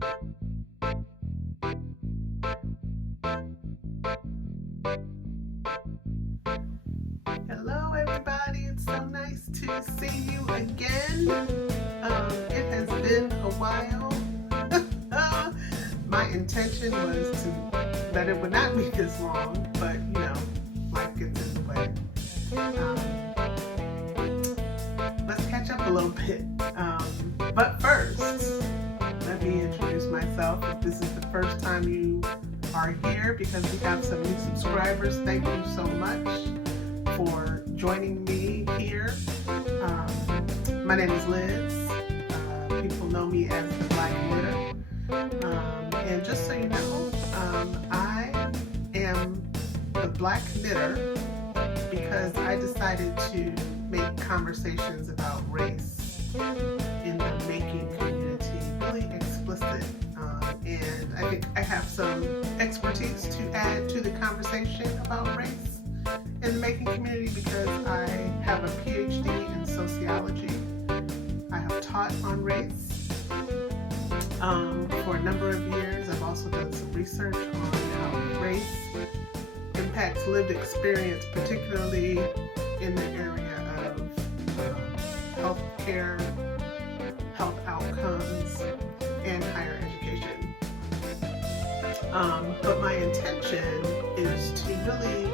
Hello, everybody. It's so nice to see you again. It has been a while. My intention was that it would not be this long, but life gets in the way. Let's catch up a little bit. But first, let me introduce myself. If this is the first time you are here because we have some new subscribers, thank you so much for joining me here. My name is Liz. People know me as the Black Knitter. And just so you know, I am the Black Knitter because I decided to make conversations about race in the making community really explicit. And I think I have some expertise to add to the conversation about race in the making community because I have a PhD in sociology. I have taught on race for a number of years. I've also done some research on how race impacts lived experience, particularly in the area of health care, health outcomes, and higher education. But my intention is to really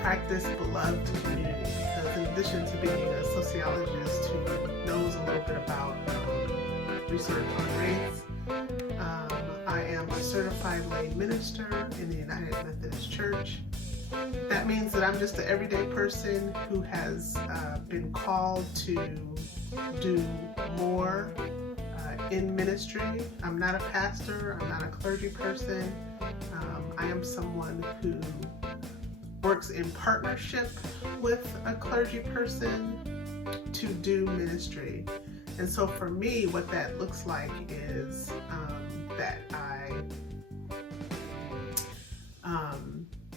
practice beloved community because in addition to being a sociologist who knows a little bit about research on race, I am a certified lay minister in the United Methodist Church. That means that I'm just an everyday person who has been called to do more in ministry. I'm not a pastor, I'm not a clergy person. I am someone who works in partnership with a clergy person to do ministry. And so for me, what that looks like is that I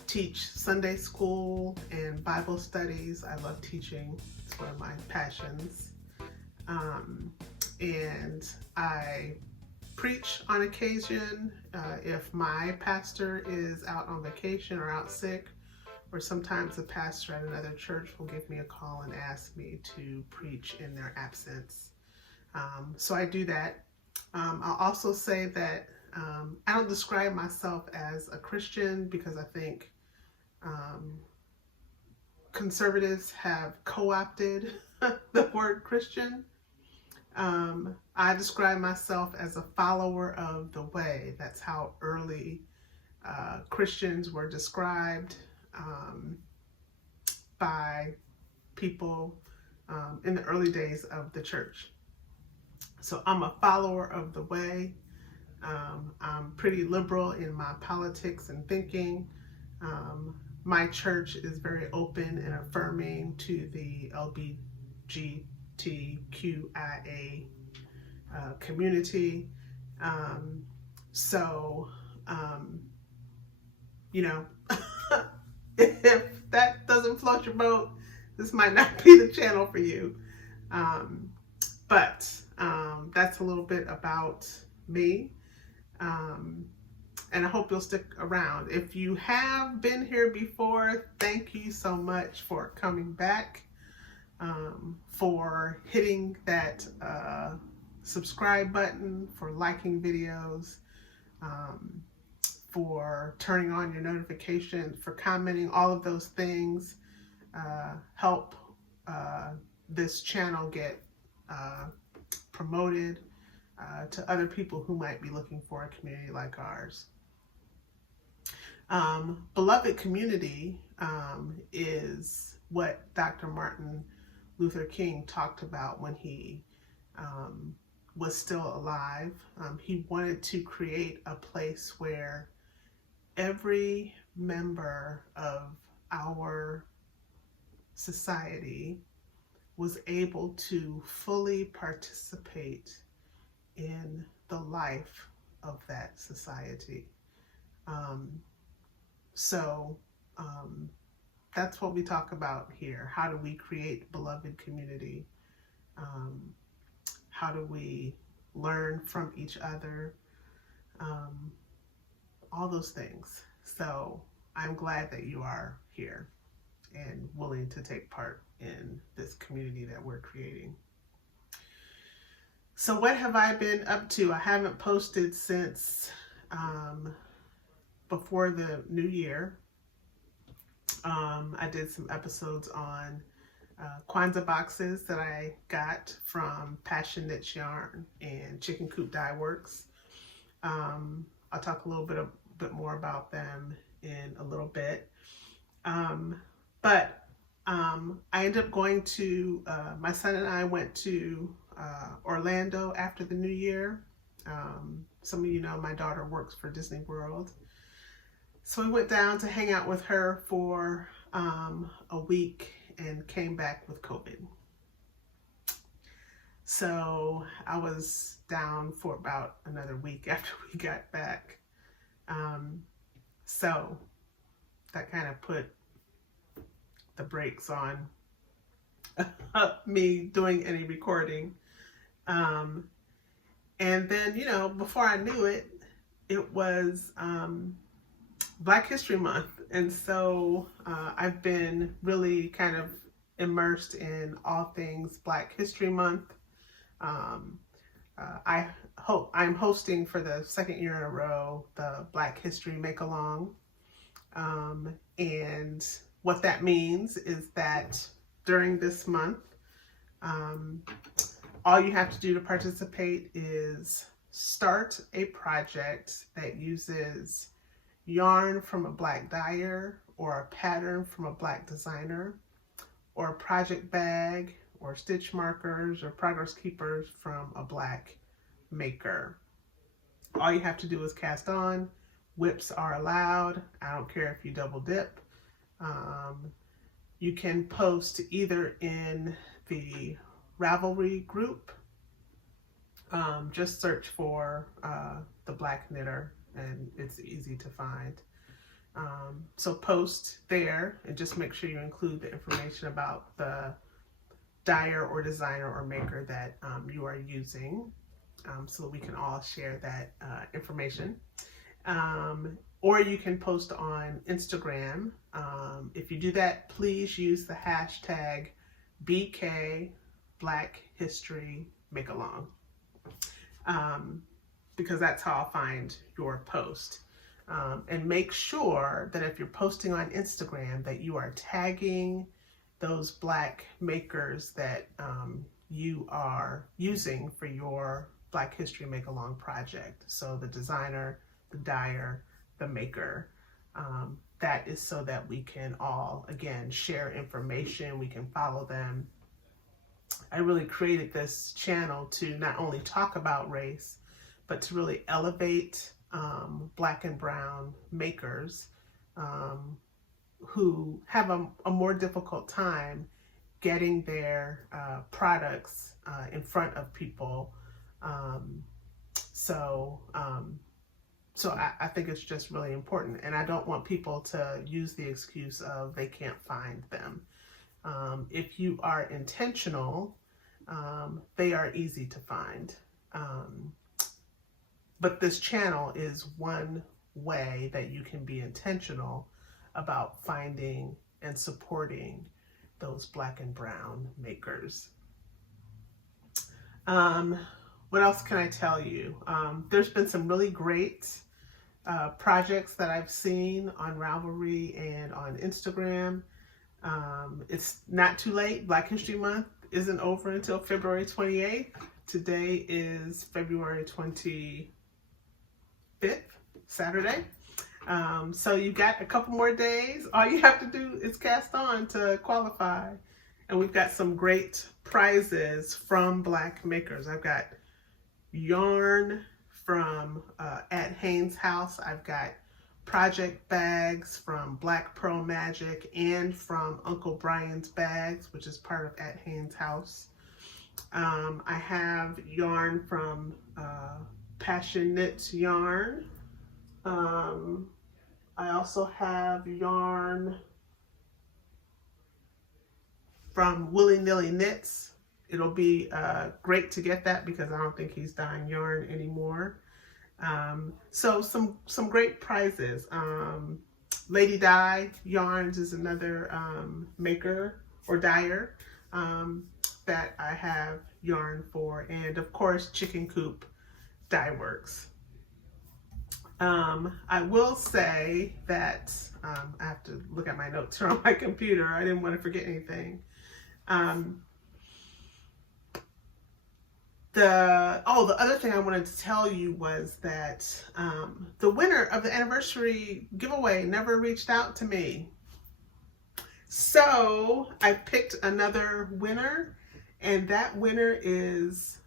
teach Sunday school and Bible studies. I love teaching. It's one of my passions. And I preach on occasion if my pastor is out on vacation or out sick, or sometimes the pastor at another church will give me a call and ask me to preach in their absence. So I do that. I'll also say that I don't describe myself as a Christian because I think conservatives have co-opted the word Christian. I describe myself as a follower of the way. That's how early Christians were described by people in the early days of the church. So I'm a follower of the way. I'm pretty liberal in my politics and thinking. My church is very open and affirming to the LGBTQIA community. If that doesn't float your boat, this might not be the channel for you. But that's a little bit about me. And I hope you'll stick around. If you have been here before, thank you so much for coming back, for hitting that subscribe button, for liking videos, for turning on your notifications, for commenting. All of those things help this channel get promoted to other people who might be looking for a community like ours. Beloved community is what Dr. Martin Luther King talked about when he was still alive. He wanted to create a place where every member of our society was able to fully participate in the life of that society. So that's what we talk about here. How do we create beloved community? How do we learn from each other? all those things. So I'm glad that you are here and willing to take part in this community that we're creating. So what have I been up to? I haven't posted since before the new year. I did some episodes on Kwanzaa boxes that I got from Passion Knits Yarn and Chicken Coop Dye Works. I'll talk a little bit more about them in a little bit. But I ended up going to, my son and I went to Orlando after the new year. Some of you know my daughter works for Disney World. So we went down to hang out with her for a week and came back with COVID. So I was down for about another week after we got back. So that kind of put the brakes on me doing any recording. And then, you know, before I knew it, it was Black History Month. And so I've been really kind of immersed in all things Black History Month. I'm hosting for the second year in a row the Black History Make-Along. And what that means is that during this month, all you have to do to participate is start a project that uses yarn from a Black dyer or a pattern from a Black designer or a project bag or stitch markers or progress keepers from a Black maker. All you have to do is cast on. Whips are allowed. I don't care if you double dip. You can post either in the Ravelry group. Just search for the Black Knitter and it's easy to find. So post there and just make sure you include the information about the dyer or designer or maker that you are using, so that we can all share that information. Or you can post on Instagram. If you do that, please use the hashtag BK Black History Make-Along, because that's how I'll find your post. And make sure that if you're posting on Instagram that you are tagging those Black makers that you are using for your Black History Make-Along project. So the designer, the dyer, the maker. That is so that we can all, again, share information, we can follow them. I really created this channel to not only talk about race, but to really elevate Black and brown makers who have a more difficult time getting their products in front of people. So I think it's just really important, and I don't want people to use the excuse of they can't find them. If you are intentional, they are easy to find. But this channel is one way that you can be intentional about finding and supporting those Black and brown makers. What else can I tell you? There's been some really great projects that I've seen on Ravelry and on Instagram. It's not too late. Black History Month isn't over until February 28th. Today is February 25th, Saturday. So you got a couple more days. All you have to do is cast on to qualify. And we've got some great prizes from Black makers. I've got yarn from at Hinds house. I've got project bags from Black Pearl Magic and from Uncle Brian's Bags, which is part of at Hinds house. I have yarn from Passion Knits Yarn. I also have yarn from Willy Nilly Knits. It'll be great to get that because I don't think he's dyeing yarn anymore. So some great prizes. Lady Dye Yarns is another maker or dyer that I have yarn for, and of course Chicken Coop Dye Works. I will say that I have to look at my notes here on my computer. I didn't want to forget anything. The other thing I wanted to tell you was that the winner of the anniversary giveaway never reached out to me. So I picked another winner, and that winner is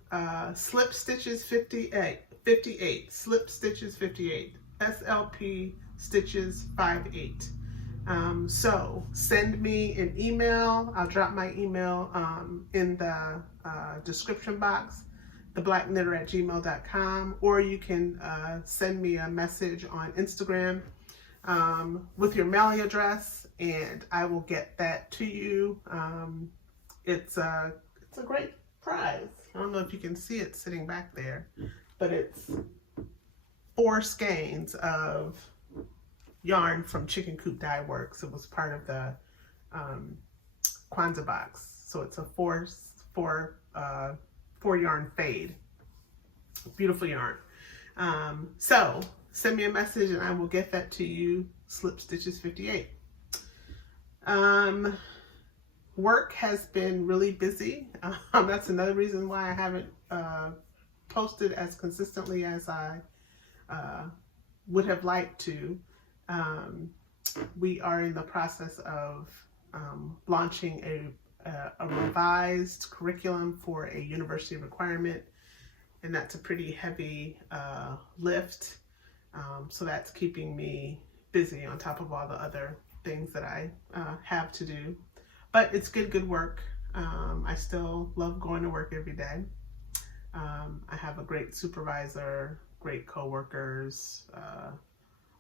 Slip Stitches 58, Slip Stitches 58, SLP Stitches 58. So send me an email. I'll drop my email in the description box, theblackknitter@gmail.com, or you can send me a message on Instagram with your mailing address, and I will get that to you. It's a great prize. I don't know if you can see it sitting back there, but it's 4 skeins of yarn from Chicken Coop Dye Works. It was part of the Kwanzaa box, so it's a four yarn fade. Beautiful yarn. So send me a message and I will get that to you. Slip Stitches 58. Work has been really busy. That's another reason why I haven't posted as consistently as I would have liked to. We are in the process of launching a revised curriculum for a university requirement, and that's a pretty heavy lift. So that's keeping me busy on top of all the other things that I have to do. But it's good work. I still love going to work every day. I have a great supervisor, great coworkers.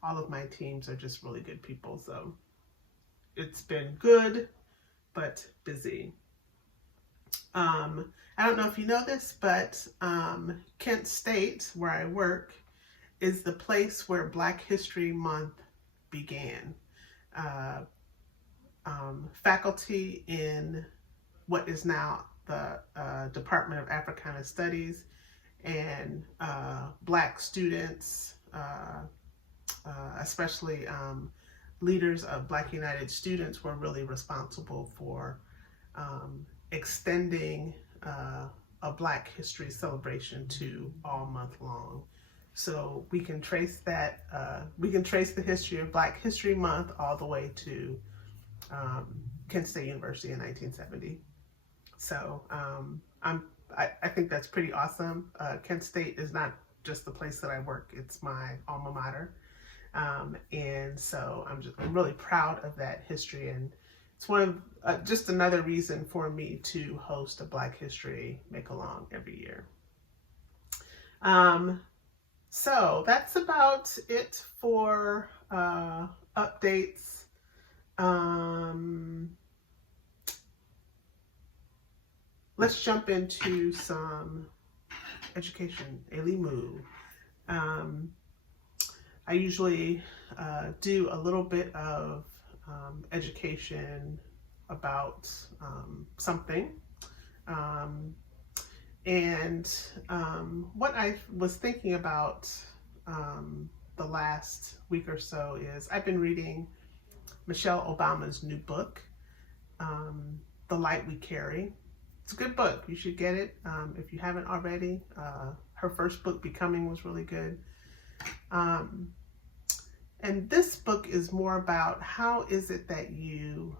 All of my teams are just really good people. So it's been good, but busy. I don't know if you know this, but Kent State, where I work, is the place where Black History Month began. Faculty in what is now the Department of Africana Studies and Black students, especially leaders of Black United Students, were really responsible for extending a Black History celebration to all month long. So we can trace that, we can trace the history of Black History Month all the way to Kent State University in 1970. So I think that's pretty awesome. Kent State is not just the place that I work, it's my alma mater. And so I'm really proud of that history, and it's one of just another reason for me to host a Black History Make-Along every year. So that's about it for updates. Let's jump into some education, Elimu. I usually do a little bit of education about something. What I was thinking about the last week or so is I've been reading Michelle Obama's new book, The Light We Carry. It's a good book. You should get it if you haven't already. Her first book, Becoming, was really good. And this book is more about how is it that you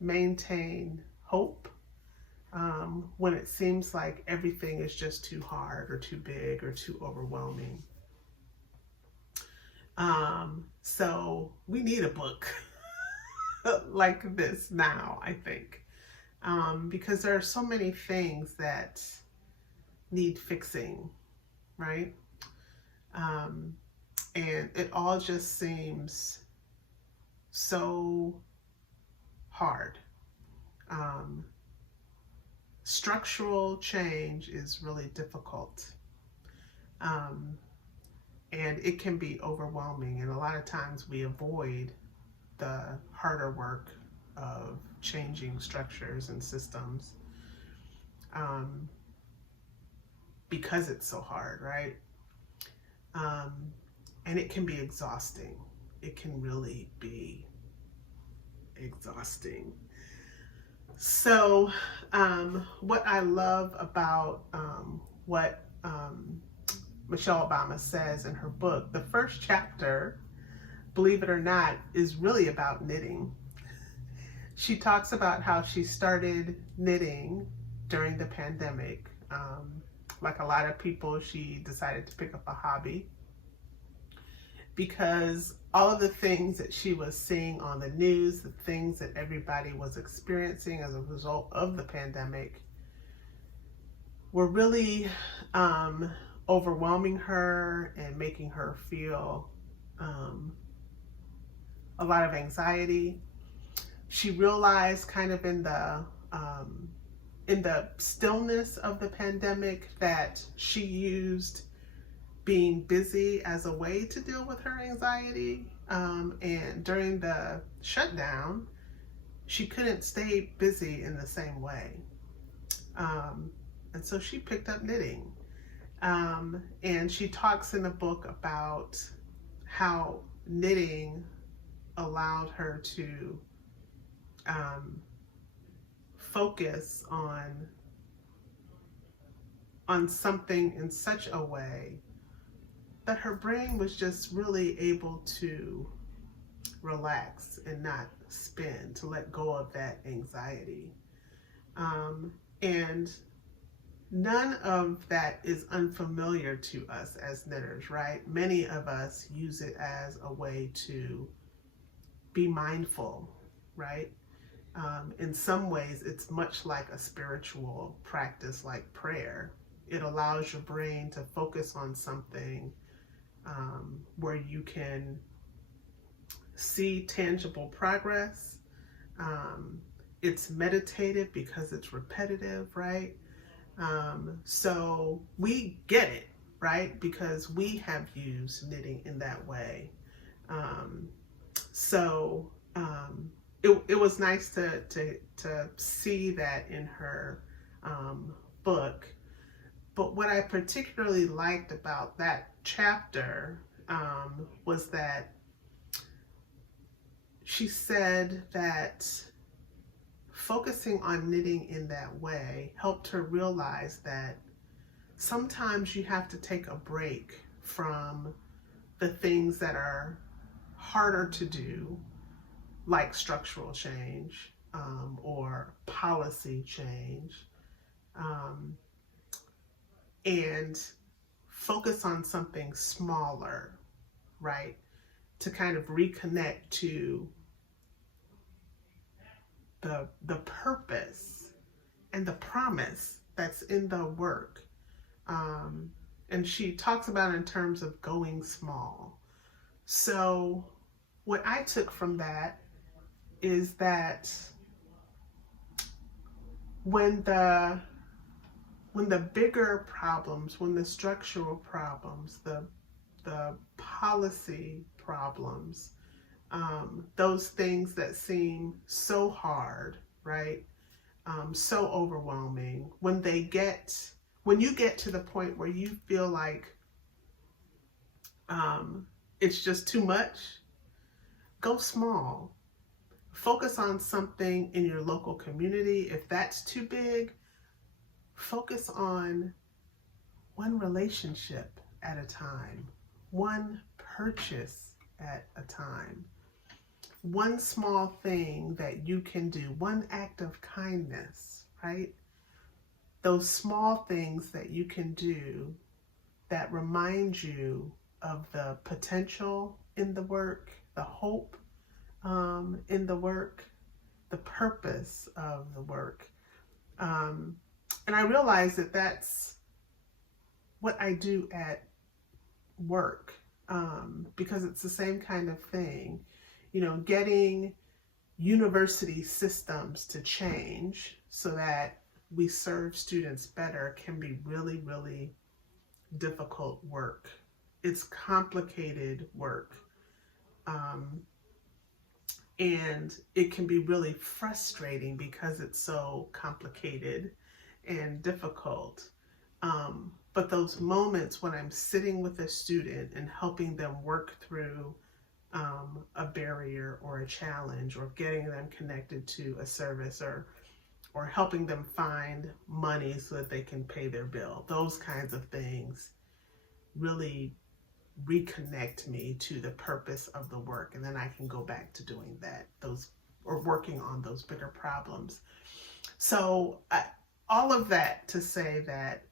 maintain hope when it seems like everything is just too hard or too big or too overwhelming. So we need a book like this now, I think, because there are so many things that need fixing, right? And it all just seems so hard. Structural change is really difficult. And it can be overwhelming. And a lot of times we avoid the harder work of changing structures and systems because it's so hard, right? And it can be exhausting. It can really be exhausting. So what I love about what Michelle Obama says in her book, the first chapter, believe it or not, is really about knitting. She talks about how she started knitting during the pandemic. Like a lot of people, she decided to pick up a hobby because all of the things that she was seeing on the news, the things that everybody was experiencing as a result of the pandemic, were really overwhelming her and making her feel a lot of anxiety. She realized kind of in the stillness of the pandemic that she used being busy as a way to deal with her anxiety. And during the shutdown, she couldn't stay busy in the same way. And so she picked up knitting. And she talks in the book about how knitting allowed her to focus on something in such a way that her brain was just really able to relax and not spin, to let go of that anxiety. And none of that is unfamiliar to us as knitters, right? Many of us use it as a way to be mindful, right? In some ways, it's much like a spiritual practice like prayer. It allows your brain to focus on something where you can see tangible progress. It's meditative because it's repetitive, right? So we get it, right? Because we have used knitting in that way. It was nice to see that in her book. But what I particularly liked about that chapter was that she said that focusing on knitting in that way helped her realize that sometimes you have to take a break from the things that are harder to do, like structural change or policy change, and focus on something smaller, right? To kind of reconnect to the purpose and the promise that's in the work. And she talks about it in terms of going small. So what I took from that is that when the bigger problems, when the structural problems, the policy problems, those things that seem so hard, right? So overwhelming, when you get to the point where you feel like it's just too much, go small. Focus on something in your local community. If that's too big, focus on one relationship at a time, one purchase at a time, one small thing that you can do, one act of kindness, right? Those small things that you can do that remind you of the potential in the work, the hope in the work, the purpose of the work. And I realize that that's what I do at work, because it's the same kind of thing. You know, getting university systems to change so that we serve students better can be really, really difficult work. it's complicated work. And it can be really frustrating because it's so complicated and difficult. But those moments when I'm sitting with a student and helping them work through a barrier or a challenge, or getting them connected to a service, or helping them find money so that they can pay their bill, those kinds of things really reconnect me to the purpose of the work, and then I can go back to doing or working on those bigger problems. So all of that to say that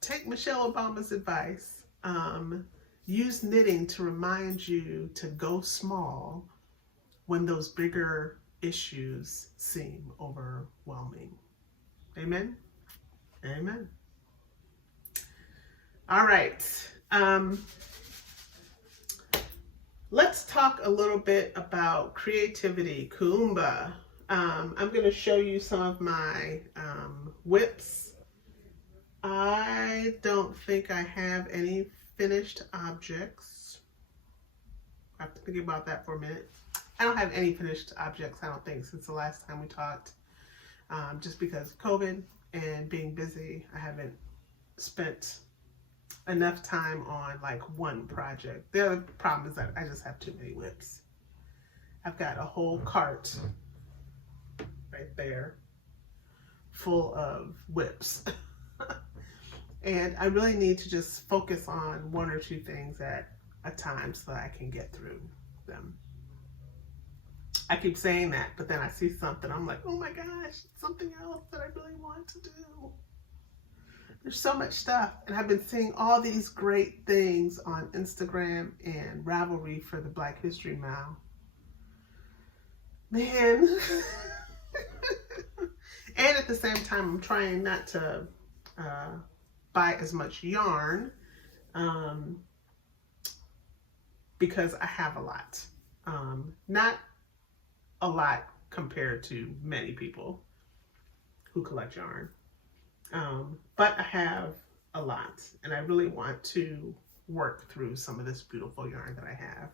take Michelle Obama's advice. Use knitting to remind you to go small when those bigger issues seem overwhelming. Amen? Amen. All right. Let's talk a little bit about creativity, Kuumba. I'm going to show you some of my whips. I don't think I have any finished objects. I have to think about that for a minute. I don't have any finished objects, I don't think, since the last time we talked. Just because of COVID and being busy, I haven't spent enough time on like one project. The other problem is that I just have too many whips. I've got a whole cart right there full of whips. And I really need to just focus on one or two things at a time so that I can get through them. I keep saying that, but then I see something, I'm like, oh my gosh, something else that I really want to do. There's so much stuff, and I've been seeing all these great things on Instagram and Ravelry for the Black History Month. Man. And at the same time, I'm trying not to buy as much yarn because I have a lot. Not a lot compared to many people who collect yarn. But I have a lot, and I really want to work through some of this beautiful yarn that I have.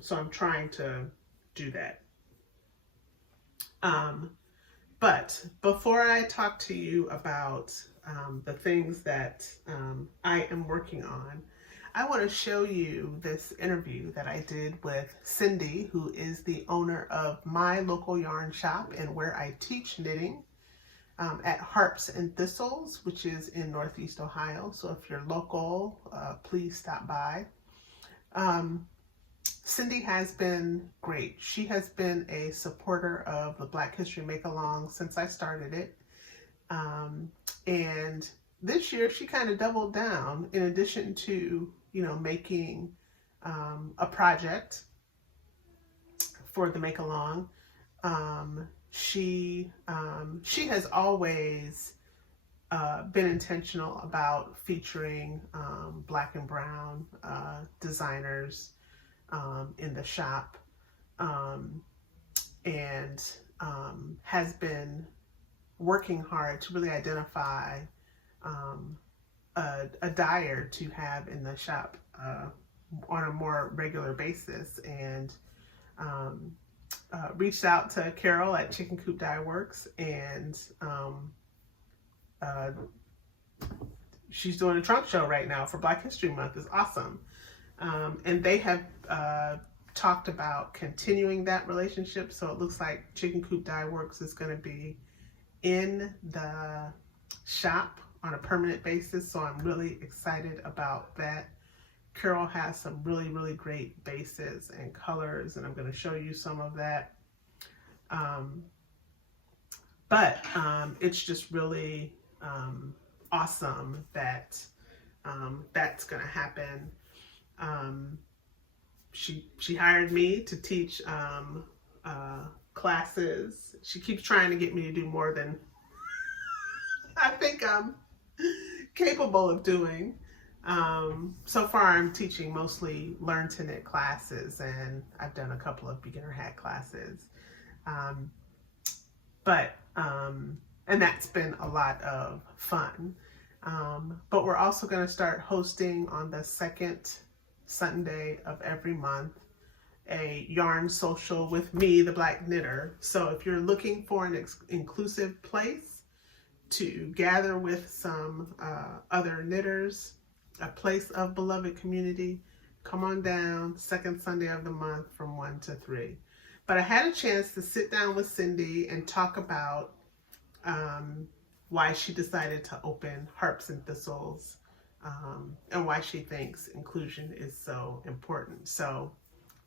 So I'm trying to do that. But before I talk to you about the things that I am working on, I want to show you this interview that I did with Cindy, who is the owner of my local yarn shop and where I teach knitting at Harps and Thistles, which is in Northeast Ohio. So if you're local, please stop by. Cindy has been great. She has been a supporter of the Black History Make-Along since I started it. And this year she kind of doubled down. In addition to, making a project for the Make-Along, she has always been intentional about featuring Black and brown designers in the shop, and has been working hard to really identify a dyer to have in the shop on a more regular basis, and reached out to Carol at Chicken Coop Dye Works, and she's doing a trunk show right now for Black History Month. It's awesome. And they have talked about continuing that relationship. So it looks like Chicken Coop Dye Works is going to be in the shop on a permanent basis. So I'm really excited about that. Carol has some really, really great bases and colors, and I'm going to show you some of that. But it's just really awesome that that's going to happen. She hired me to teach classes. She keeps trying to get me to do more than I think I'm capable of doing. So far I'm teaching mostly Learn to Knit classes, and I've done a couple of beginner hat classes. And that's been a lot of fun. But we're also going to start hosting on the second Sunday of every month a yarn social with me, the Black Knitter. So if you're looking for an inclusive place to gather with some other knitters, a place of beloved community, come on down second Sunday of the month from 1 to 3. But I had a chance to sit down with Cindy and talk about why she decided to open Harps and Thistles, and why she thinks inclusion is so important. So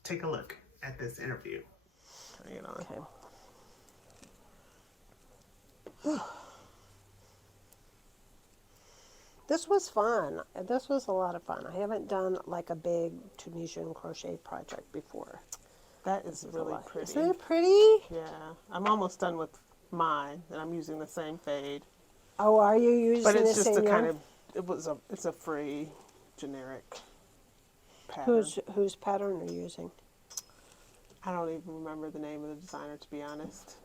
take a look at this interview. Hang on. Okay. This was fun. This was a lot of fun. I haven't done like a big Tunisian crochet project before. That is really pretty. Isn't it pretty? Yeah. I'm almost done with mine, and I'm using the same fade. Oh, are you using the same yarn? But it's just a kind of, it's a free, generic pattern. Whose pattern are you using? I don't even remember the name of the designer, to be honest.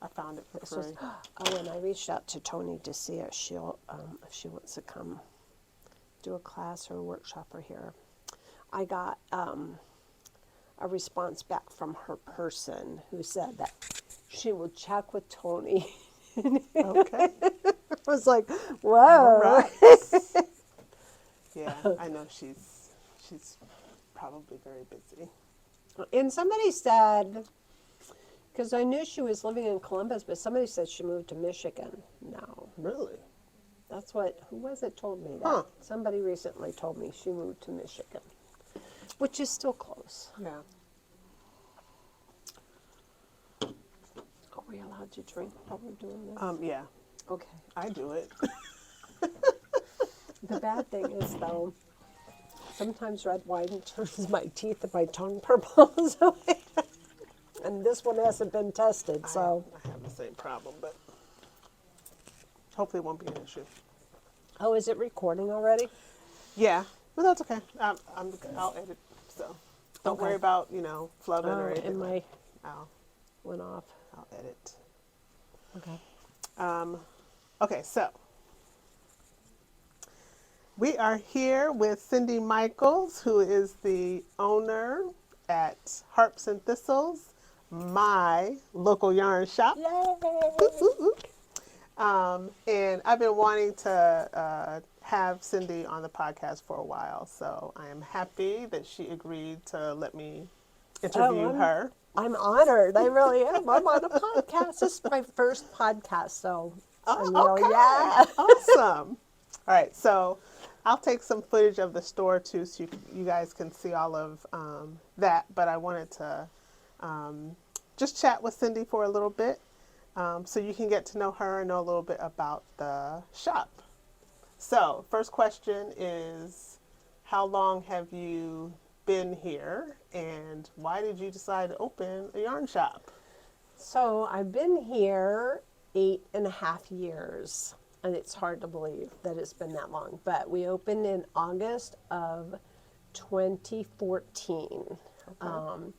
I found it for free. Oh, and I reached out to Tony to see if she wants to come do a class or a workshop here. I got a response back from her person who said that she will check with Tony. Okay. I was like, whoa. All right. Yeah, I know she's probably very busy. And somebody said, because I knew she was living in Columbus, but somebody said she moved to Michigan now. Really? That's what, who was it told me that? Huh. Somebody recently told me she moved to Michigan, which is still close. Yeah. Are we allowed to drink while we're doing this? Yeah. Okay. I do it. The bad thing is, though, sometimes red wine turns my teeth and my tongue purple. So and this one hasn't been tested, so. I have the same problem, but hopefully it won't be an issue. Oh, is it recording already? Yeah, but that's okay. I'll edit, so don't worry about, flooding or anything. And my I'll went off. I'll edit. Okay. Okay, so we are here with Cindy Michaels, who is the owner at Harps and Thistles, my local yarn shop. Yay! And I've been wanting to have Cindy on the podcast for a while, so I am happy that she agreed to let me interview her. I'm honored. I really am. I'm on a podcast. This is my first podcast, so I'm really, yeah. Awesome. All right, so I'll take some footage of the store too, so you guys can see all of that. But I wanted to just chat with Cindy for a little bit, so you can get to know her and know a little bit about the shop. So, first question is, how long have you been here, and why did you decide to open a yarn shop? So I've been here 8.5 years, and it's hard to believe that it's been that long. But we opened in August of 2014. Okay.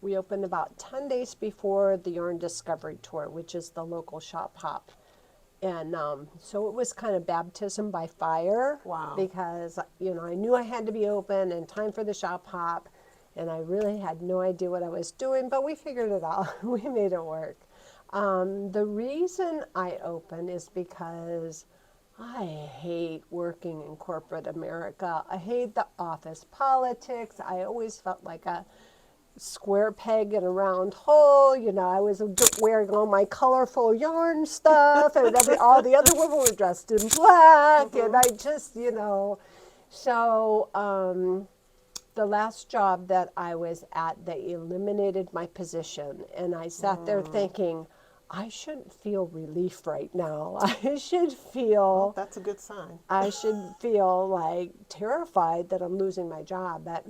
We opened about 10 days before the Yarn Discovery Tour, which is the local shop hop. And so it was kind of baptism by fire. Wow. Because, I knew I had to be open in time for the shop hop, and I really had no idea what I was doing, but we figured it out. We made it work. The reason I opened is because I hate working in corporate America. I hate the office politics. I always felt like a square peg in a round hole. I was wearing all my colorful yarn stuff, and all the other women were dressed in black, and I just, So the last job that I was at, they eliminated my position, and I sat there thinking, I shouldn't feel relief right now. I should feel... Well, that's a good sign. I should feel like terrified that I'm losing my job. But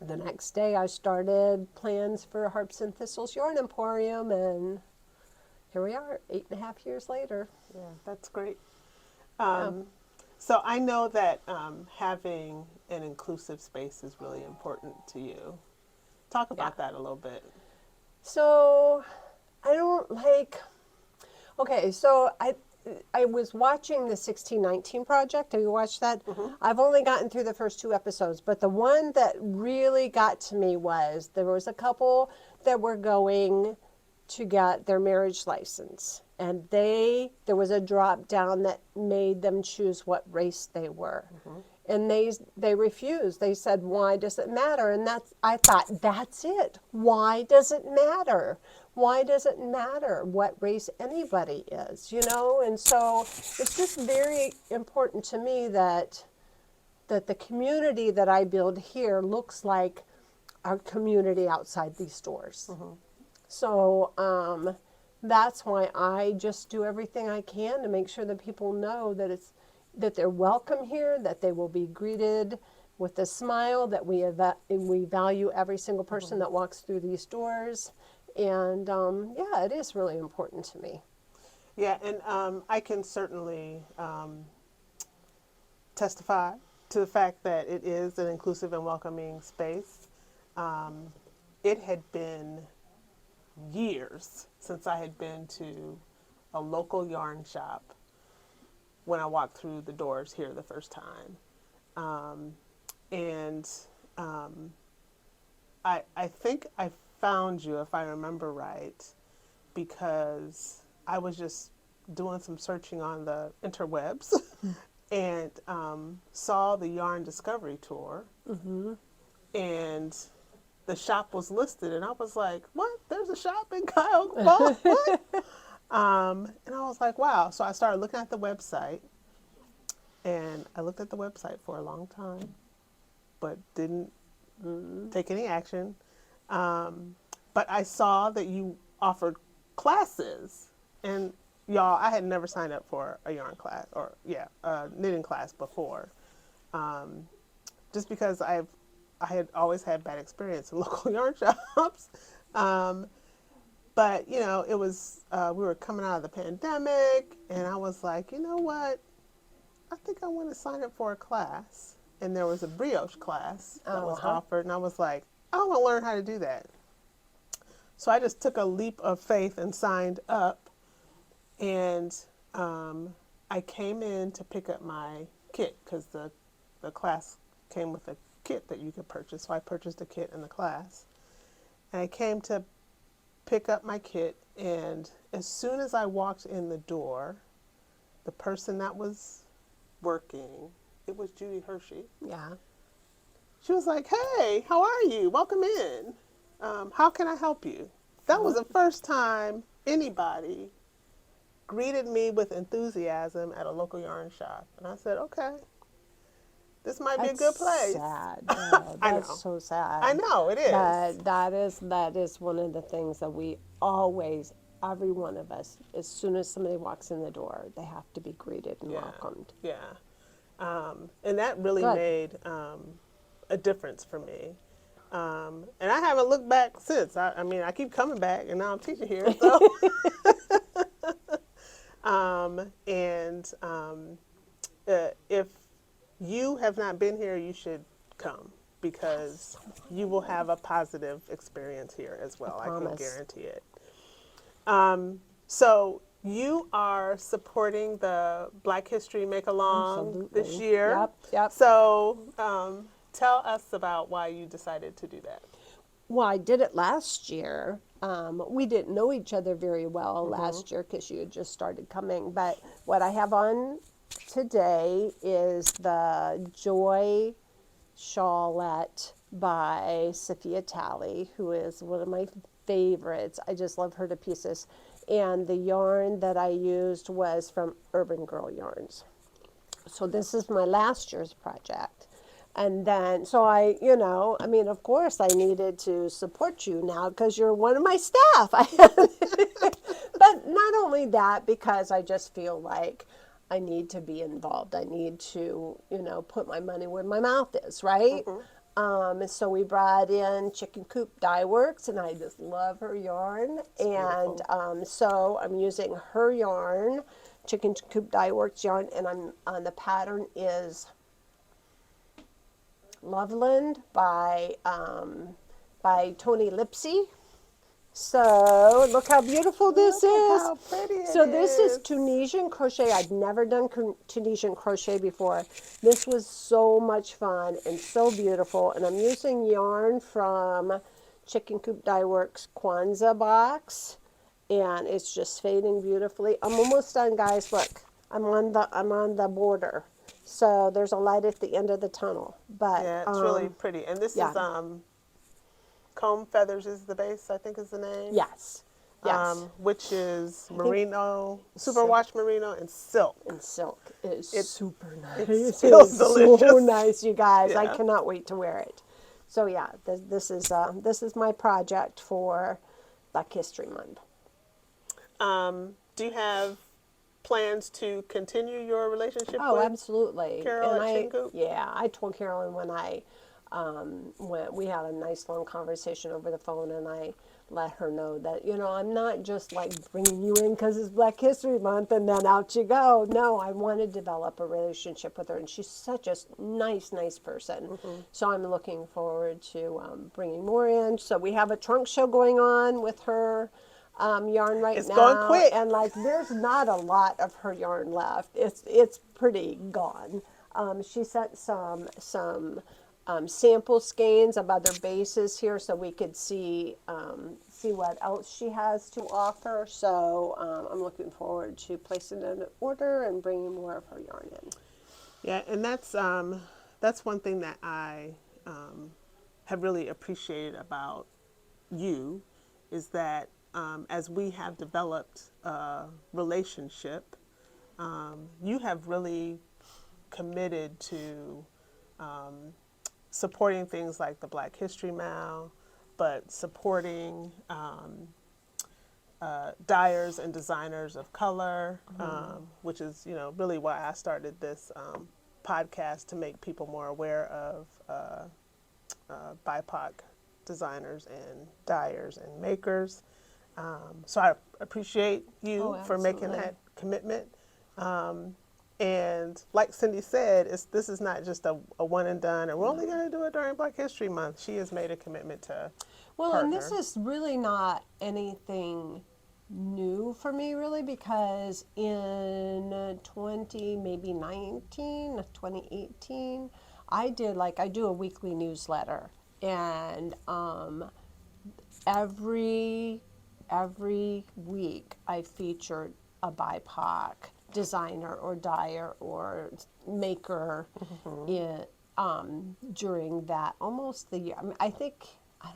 the next day I started plans for Harps and Thistles Yarn Emporium, and here we are 8.5 years later. Yeah, that's great. So I know that having an inclusive space is really important to you. Talk about that a little bit. So I don't like, okay, so I was watching the 1619 Project. Have you watched that? I've only gotten through the first 2 episodes, but the one that really got to me was there was a couple that were going to get their marriage license, and there was a drop down that made them choose what race they were. And they refused. They said, "Why does it matter?" And I thought, that's it. Why does it matter? Why does it matter what race anybody is? And so it's just very important to me that the community that I build here looks like our community outside these stores. So that's why I just do everything I can to make sure that people know that they're welcome here, that they will be greeted with a smile, that we value every single person that walks through these doors. And yeah, it is really important to me. Yeah, and I can certainly testify to the fact that it is an inclusive and welcoming space. It had been years since I had been to a local yarn shop when I walked through the doors here the first time. I think I found you, if I remember right, because I was just doing some searching on the interwebs and saw the Yarn Discovery Tour. And the shop was listed, and I was like, what? There's a shop in Cuyahoga Falls? What? And I was like, wow. So I started looking at the website, and I looked at the website for a long time, but didn't take any action. But I saw that you offered classes, and y'all, I had never signed up for a yarn class or a knitting class before, just because I had always had bad experience in local yarn shops. But it was we were coming out of the pandemic, and I was like, you know what? I think I want to sign up for a class. And there was a brioche class that was offered, and I was like, I want to learn how to do that. So I just took a leap of faith and signed up, and I came in to pick up my kit because the class came with a kit that you could purchase. So I purchased a kit and the class, and I came to pick up my kit, and as soon as I walked in the door, the person that was working, it was Judy Hershey. Yeah. She was like, hey, how are you? Welcome in. How can I help you? That was the first time anybody greeted me with enthusiasm at a local yarn shop. And I said, okay, this might be a good place. Sad. Oh, that's so sad. I know, it is. But that is one of the things that we always, every one of us, as soon as somebody walks in the door, they have to be greeted and welcomed. Yeah. And that really made a difference for me. And I haven't looked back since. I mean, I keep coming back, and now I'm teaching here. So, if you have not been here, you should come, because you will have a positive experience here as well. I can guarantee it. So you are supporting the Black History Make-Along this year. Yep. So tell us about why you decided to do that. Well, I did it last year. We didn't know each other very well last year because you had just started coming. But what I have on today is the Joy Shawlette by Sophia Talley, who is one of my favorites. I just love her to pieces. And the yarn that I used was from Urban Girl Yarns. So this is my last year's project. And then, so I mean, of course I needed to support you now because you're one of my staff. But not only that, because I just feel like I need to be involved. I need to, put my money where my mouth is, right? So we brought in Chicken Coop Dye Works, and I just love her yarn. And so I'm using her yarn, Chicken Coop Dye Works yarn, and the pattern is Loveland by Tony Lipsy, So look how beautiful this Look at is. how pretty it So this is is. Tunisian crochet. I'd never done Tunisian crochet before. This was so much fun and so beautiful. And I'm using yarn from Chicken Coop Dye Works Kwanzaa box, and it's just fading beautifully. I'm almost done, guys. Look, I'm on the border. So there's a light at the end of the tunnel. But Yeah, it's really pretty. And this yeah. is Comb Feathers is the base, I think is the name. Yes. Yes. Which is I think merino, silk. superwash merino, and silk. And silk is It super it nice. It feels is delicious. so nice, you guys. I Yeah. cannot wait to wear it. So yeah, this is my project for Black History Month. Do you have plans to continue your relationship Oh, with absolutely. Carol And at Chingoop? I told Carolyn when we had a nice long conversation over the phone, and I let her know that, I'm not just like bringing you in because it's Black History Month and then out you go. No, I want to develop a relationship with her, and she's such a nice person. So I'm looking forward to bringing more in. So we have a trunk show going on with her yarn right It's now, going quick. and like there's not a lot of her yarn left. It's pretty gone. She sent some sample skeins of other bases here so we could see what else she has to offer. So I'm looking forward to placing an order and bringing more of her yarn in. Yeah, and that's one thing that I have really appreciated about you is that as we have developed a relationship, you have really committed to supporting things like the Black History Month, but supporting dyers and designers of color, which is really why I started this podcast, to make people more aware of BIPOC designers and dyers and makers. So I appreciate you for making that commitment. And like Cindy said, this is not just a one and done, and we're only going to do it during Black History Month. She has made a commitment to partner. And this is really not anything new for me, really, because in 2018, I do a weekly newsletter, and every week I featured a BIPOC designer or dyer or maker during that almost the year. I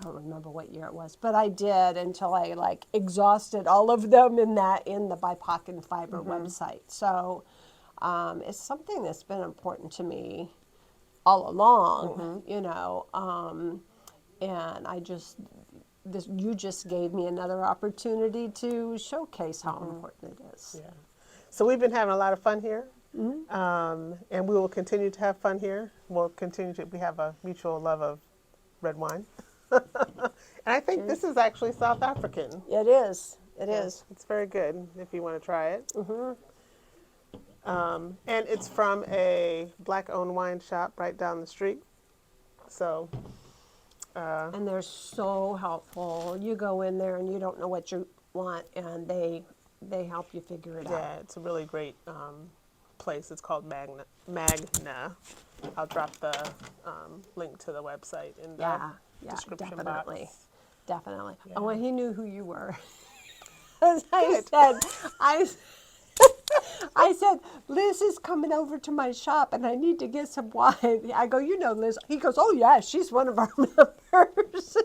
don't remember what year it was, but I did until I exhausted all of them in the BIPOC and Fiber website. So it's something that's been important to me all along, and you just gave me another opportunity to showcase how important it is. Yeah. So we've been having a lot of fun here, and we will continue to have fun here. We have a mutual love of red wine. And I think this is actually South African. It is. It is. It's very good if you want to try it. And it's from a Black-owned wine shop right down the street. So. And they're so helpful. You go in there and you don't know what you want, and they help you figure it out. Yeah, it's a really great place. It's called Magna. I'll drop the link to the website in the description box. Definitely. Yeah. Oh, and he knew who you were. As I said, Liz is coming over to my shop and I need to get some wine. I go, Liz. He goes, oh yeah, she's one of our members.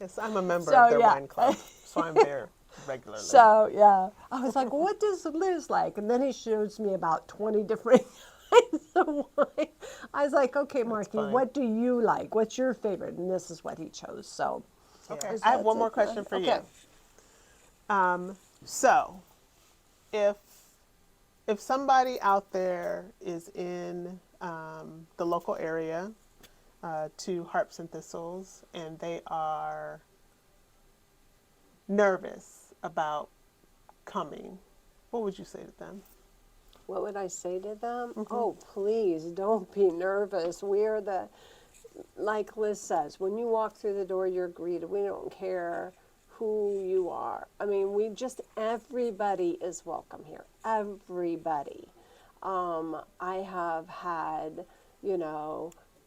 Yes, I'm a member of their wine club, so I'm there regularly. So yeah, I was like, what does Liz like? And then he shows me about 20 different kinds of wine. I was like, okay, Marky, what do you like? What's your favorite? And this is what he chose. So, okay, I have one more question for you. So, if somebody out there is in the local area to Harps and Thistles and they are nervous about coming, what would you say to them? What would I say to them? Oh, please don't be nervous. Like Liz says, when you walk through the door, you're greeted. We don't care who you are. I mean, everybody is welcome here. Everybody. I have had,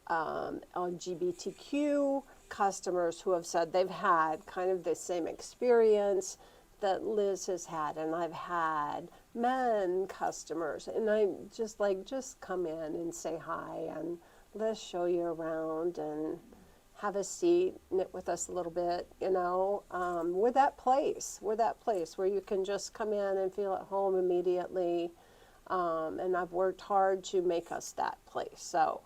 LGBTQ customers who have said they've had kind of the same experience that Liz has had, and I've had men customers, and I just come in and say hi, and let's show you around and have a seat, knit with us a little bit, We're that place where you can just come in and feel at home immediately, and I've worked hard to make us that place. So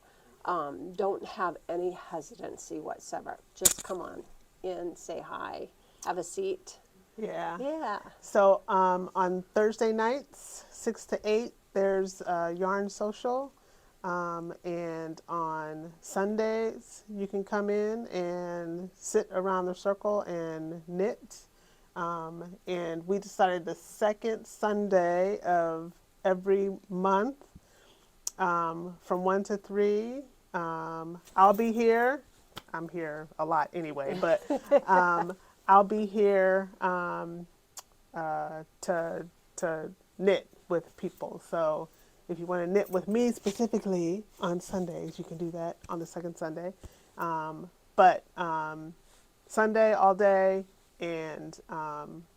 don't have any hesitancy whatsoever. Just come on in, say hi, have a seat. Yeah. Yeah. So on Thursday nights, 6 to 8, there's Yarn Social. And on Sundays, you can come in and sit around the circle and knit. And we decided the second Sunday of every month from 1 to 3. I'll be here. I'm here a lot anyway, but I'll be here to knit with people. So if you want to knit with me specifically on Sundays, you can do that on the second Sunday. But Sunday all day and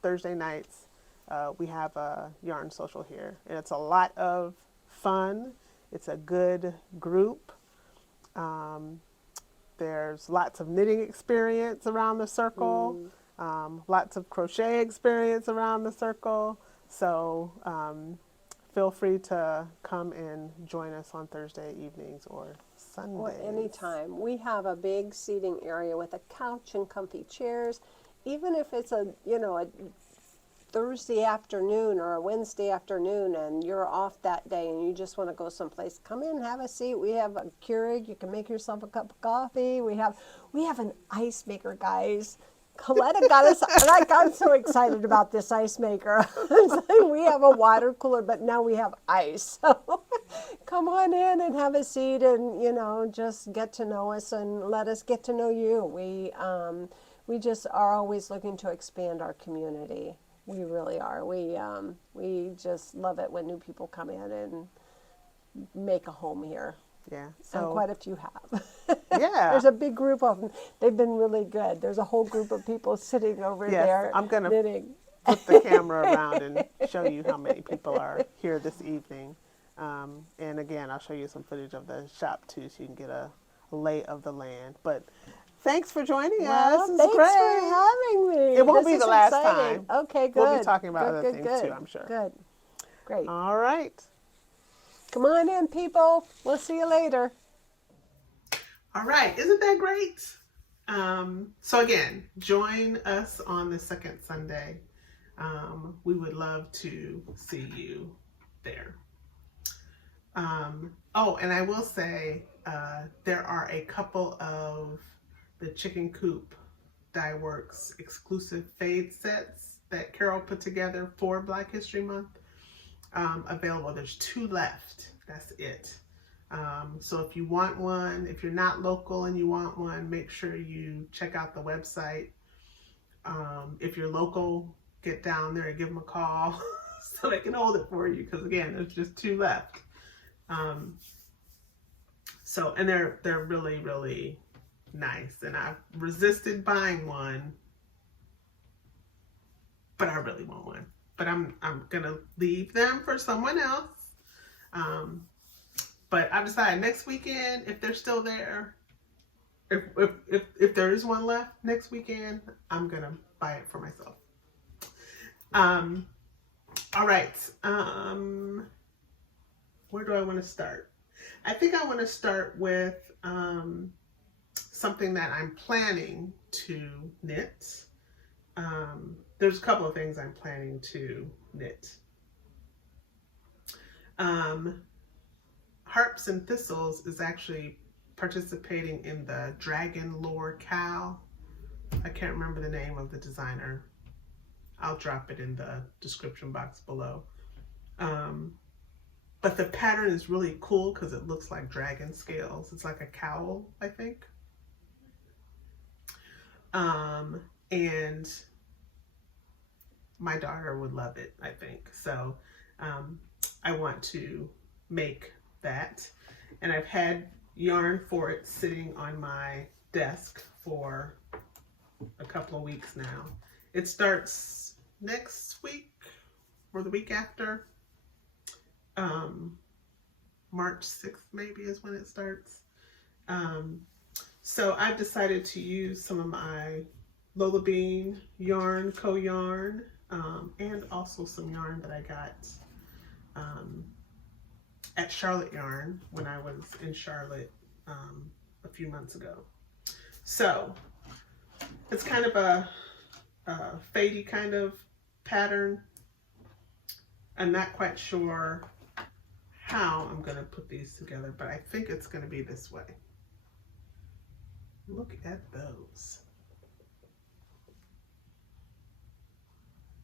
Thursday nights, we have a Yarn Social here. And it's a lot of fun. It's a good group. There's lots of knitting experience around the circle, lots of crochet experience around the circle. So feel free to come and join us on Thursday evenings or Sundays. Or anytime. We have a big seating area with a couch and comfy chairs. Even if it's a Thursday afternoon or a Wednesday afternoon and you're off that day and you just want to go someplace, come in, have a seat. We have a Keurig. You can make yourself a cup of coffee. We have an ice maker, guys. Coletta got us, and I got so excited about this ice maker. We have a water cooler, but now we have ice. So come on in and have a seat and, just get to know us and let us get to know you. We just are always looking to expand our community. We really are. We just love it when new people come in and make a home here. Yeah. And quite a few have. Yeah. There's a big group of them. They've been really good. There's a whole group of people sitting over there I'm going to knitting. flip the camera around and show you how many people are here this evening. And again, I'll show you some footage of the shop too, so you can get a lay of the land. But thanks for joining us. This is Thanks great. for having me. It won't This be is the last exciting. time. Okay, good. We'll be talking about Good, other things good. too, I'm sure. Good. Great. All right. Come on in, people. We'll see you later. All right. Isn't that great? So again, join us on the second Sunday. We would love to see you there. Oh, and I will say there are a couple of the Chicken Coop Dye Works exclusive fade sets that Carol put together for Black History Month available. There's 2 left. That's it. So if you want one, if you're not local and you want one, make sure you check out the website. If you're local, get down there and give them a call so they can hold it for you, because again, there's just 2 left. And they're really, really nice, and I've resisted buying one, but I really want one. But I'm gonna leave them for someone else. But I've decided next weekend, if they're still there, if there is one left next weekend, I'm gonna buy it for myself. All right. Where do I want to start? I think I want to start with something that I'm planning to knit. There's a couple of things I'm planning to knit. Harps and Thistles is actually participating in the Dragon Lore Cow. I can't remember the name of the designer. I'll drop it in the description box below. But the pattern is really cool because it looks like dragon scales. It's like a cowl, I think. And my daughter would love it, I think. So I want to make that. And I've had yarn for it sitting on my desk for a couple of weeks now. It starts next week or the week after. March 6th maybe is when it starts. So I've decided to use some of my Lola Bean yarn, co-yarn, and also some yarn that I got at Charlotte Yarn when I was in Charlotte a few months ago. So it's kind of a fadey kind of pattern. I'm not quite sure how I'm going to put these together, but I think it's going to be this way. Look at those.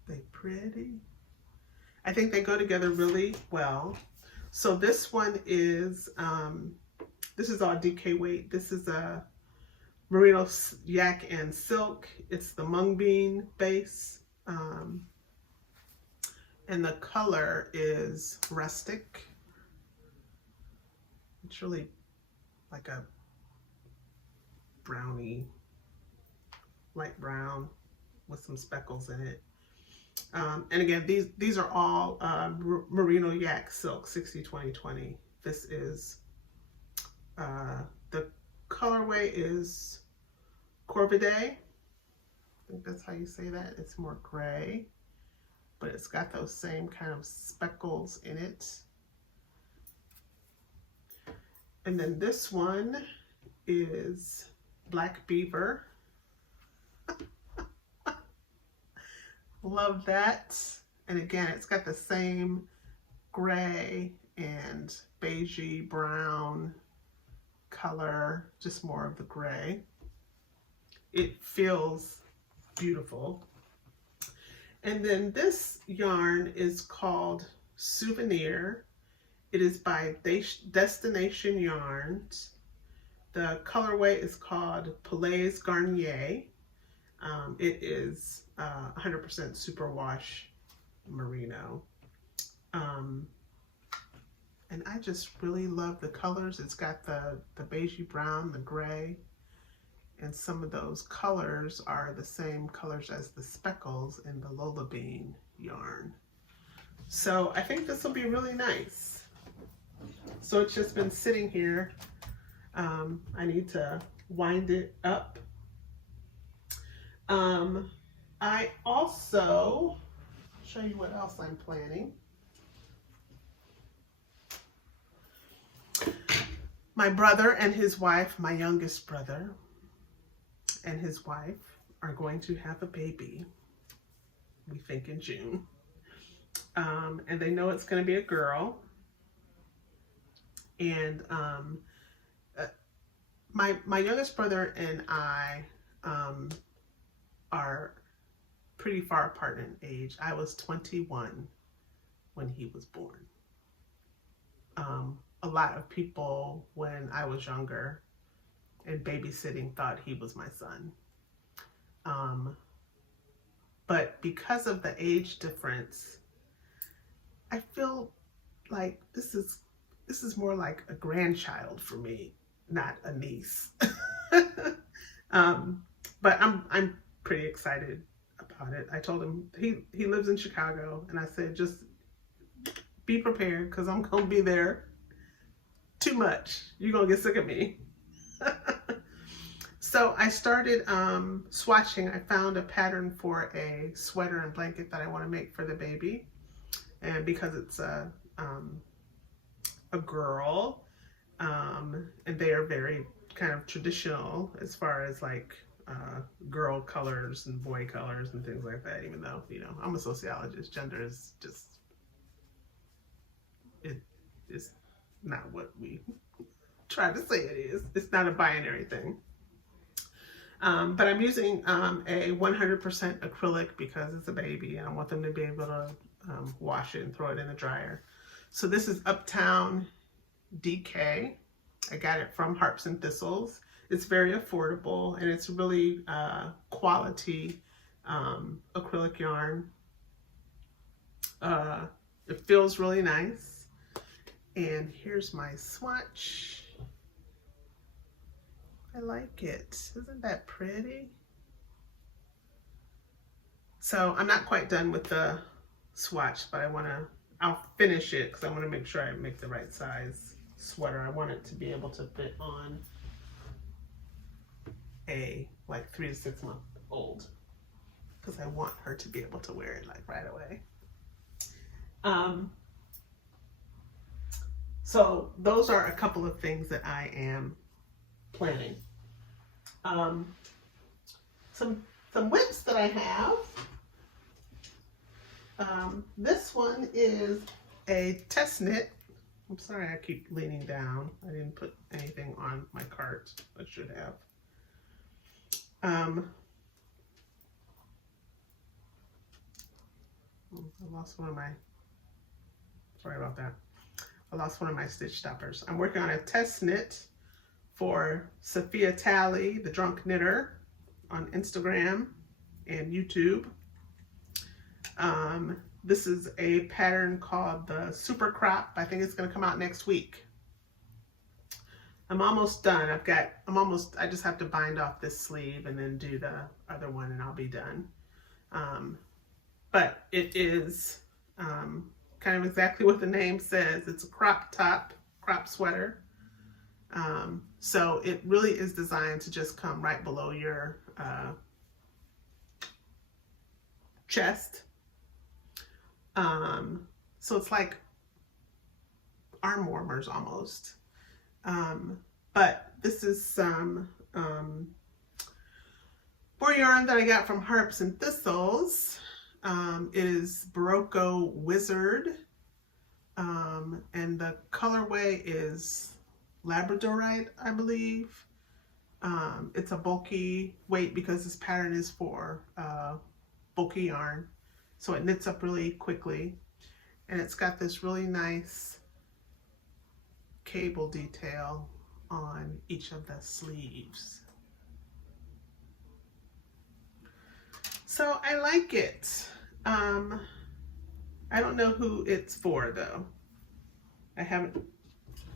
They pretty? I think they go together really well. So this one is, this is all DK weight. This is a merino yak and silk. It's the mung bean base. And the color is rustic. It's really like a browny, light brown with some speckles in it. And again, these are all merino yak silk 60-20-20. This is the colorway is Corvidae. I think that's how you say that. It's more gray, but it's got those same kind of speckles in it. And then this one is Black Beaver. Love that. And again, it's got the same gray and beigey brown color, just more of the gray. It feels beautiful. And then this yarn is called Souvenir. It is by Destination Yarns. The colorway is called Palais Garnier. It is 100% superwash merino. And I just really love the colors. It's got the beigey brown, the gray, and some of those colors are the same colors as the speckles in the Lola Bean yarn. So I think this will be really nice. So it's just been sitting here. I need to wind it up. I also show you what else I'm planning. My brother and his wife, my youngest brother and his wife, are going to have a baby, we think in June. And they know it's going to be a girl. And my youngest brother and I are pretty far apart in age. I was 21 when he was born. A lot of people when I was younger and babysitting thought he was my son. But because of the age difference, I feel like this is more like a grandchild for me, not a niece. But I'm pretty excited about it. I told him, he lives in Chicago, and I said, just be prepared because I'm gonna be there too much. You're gonna get sick of me. So I started swatching. I found a pattern for a sweater and blanket that I want to make for the baby, and because it's a girl, and they are very kind of traditional as far as like girl colors and boy colors and things like that, even though, you know, I'm a sociologist. Gender is just, it is not what we try to say it is. It's not a binary thing. But I'm using a 100% acrylic because it's a baby and I want them to be able to wash it and throw it in the dryer. So this is Uptown DK. I got it from Harps and Thistles. It's very affordable and it's really quality acrylic yarn. It feels really nice. And here's my swatch. I like it. Isn't that pretty? So I'm not quite done with the swatch, but I'll finish it because I want to make sure I make the right size sweater. I want it to be able to fit on a like 3 to 6 month old because I want her to be able to wear it like right away. So those are a couple of things that I am planning. Some whips that I have. This one is a test knit. I'm sorry I keep leaning down. I didn't put anything on my cart. I should have. I lost one of my, sorry about that. I lost one of my stitch stoppers. I'm working on a test knit for Sophia Talley, the Drunk Knitter, on Instagram and YouTube. This is a pattern called the Super Crop. I think it's going to come out next week. I'm almost done. I just have to bind off this sleeve and then do the other one and I'll be done. But it is kind of exactly what the name says. It's a crop top, crop sweater. So it really is designed to just come right below your chest. So it's like arm warmers almost. But this is some more yarn that I got from Harps and Thistles. It is Barocco Wizard. And the colorway is Labradorite, I believe. It's a bulky weight because this pattern is for bulky yarn. So it knits up really quickly. And it's got this really nice cable detail on each of the sleeves. So I like it. I don't know who it's for though. I haven't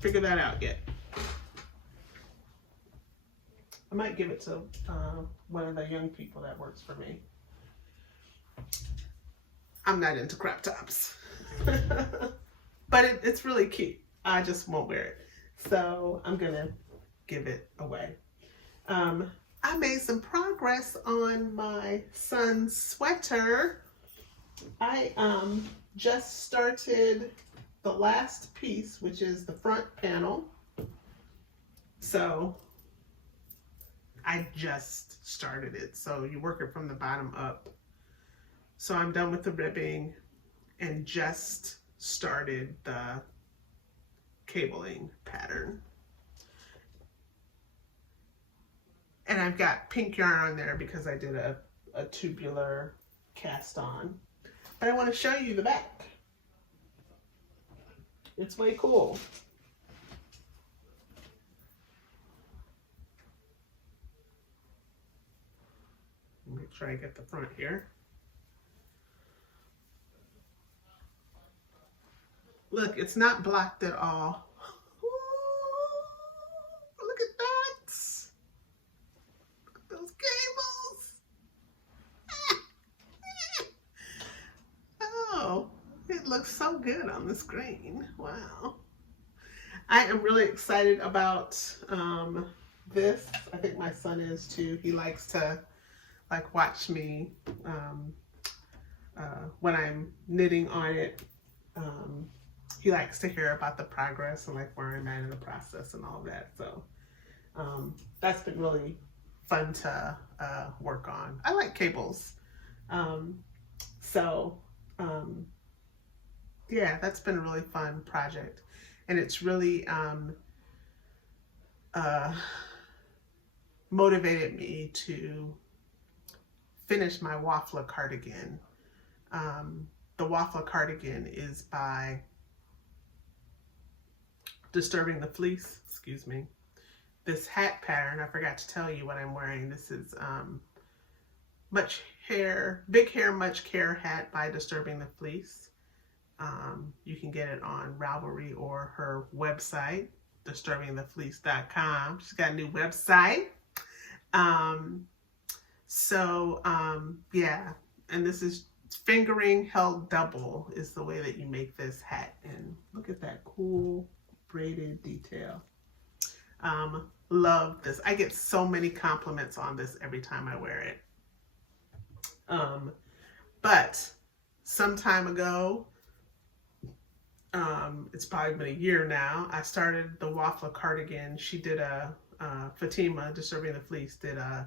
figured that out yet. I might give it to one of the young people that works for me. I'm not into crop tops. But it's really cute. I just won't wear it. So I'm gonna give it away. I made some progress on my son's sweater. I just started the last piece, which is the front panel. So I just started it. So you work it from the bottom up. So I'm done with the ribbing and just started the cabling pattern. And I've got pink yarn on there because I did a tubular cast on. But I want to show you the back. It's way cool. Make sure I get the front here. Look, it's not blocked at all. Ooh, look at that. Look at those cables. Oh, it looks so good on the screen. Wow. I am really excited about this. I think my son is too. He likes to watch me when I'm knitting on it. He likes to hear about the progress and where I'm at in the process and all of that. So that's been really fun to work on. I like cables. Yeah, that's been a really fun project. And it's really motivated me to finish my waffler cardigan. The waffler cardigan is by Disturbing the Fleece, excuse me. This hat pattern, I forgot to tell you what I'm wearing. This is Big Hair, Much Care hat by Disturbing the Fleece. You can get it on Ravelry or her website, disturbingthefleece.com. She's got a new website. Yeah, and this is fingering held double is the way that you make this hat. And look at that cool braided detail. Love this. I get so many compliments on this every time I wear it. But some time ago, it's probably been a year now, I started the waffler cardigan. She did Fatima, Disturbing the Fleece, did a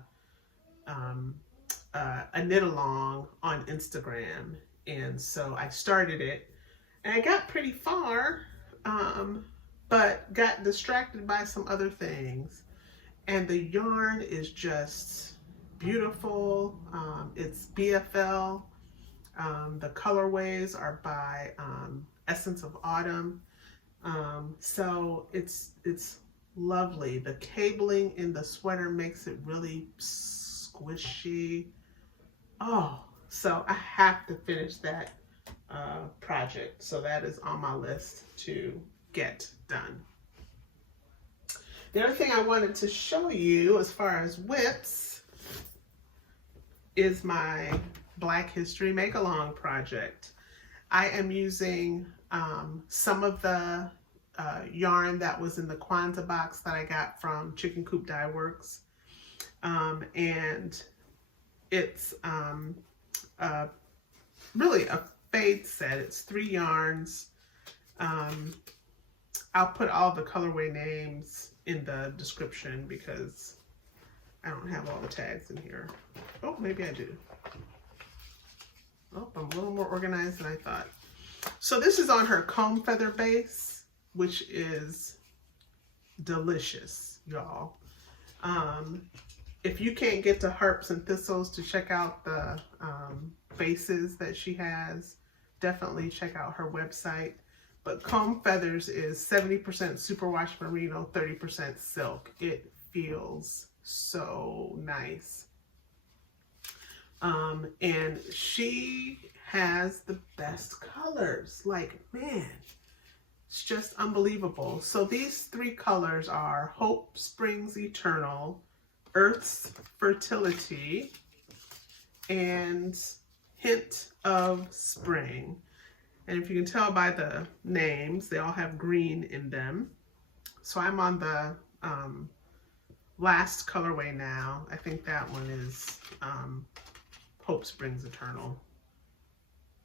knit along on Instagram. And so I started it and I got pretty far, but got distracted by some other things. And the yarn is just beautiful. It's BFL. The colorways are by Essence of Autumn. So it's lovely. The cabling in the sweater makes it really squishy. Oh, so I have to finish that project. So that is on my list to get done. The other thing I wanted to show you as far as whips is my Black History Make-Along project. I am using some of the yarn that was in the Kwanzaa box that I got from Chicken Coop Dye Works. And it's really a fade set. It's 3 yarns. I'll put all the colorway names in the description because I don't have all the tags in here. Oh, maybe I do. Oh, I'm a little more organized than I thought. So this is on her comb feather base, which is delicious, y'all. If you can't get to Harps and Thistles to check out the bases that she has, definitely check out her website. But comb feathers is 70% superwash merino, 30% silk. It feels so nice. And she has the best colors. Like, man, it's just unbelievable. So these 3 colors are Hope Springs Eternal, Earth's Fertility, and Hint of Spring. And if you can tell by the names, they all have green in them. So I'm on the last colorway now. I think that one is Hope Springs Eternal.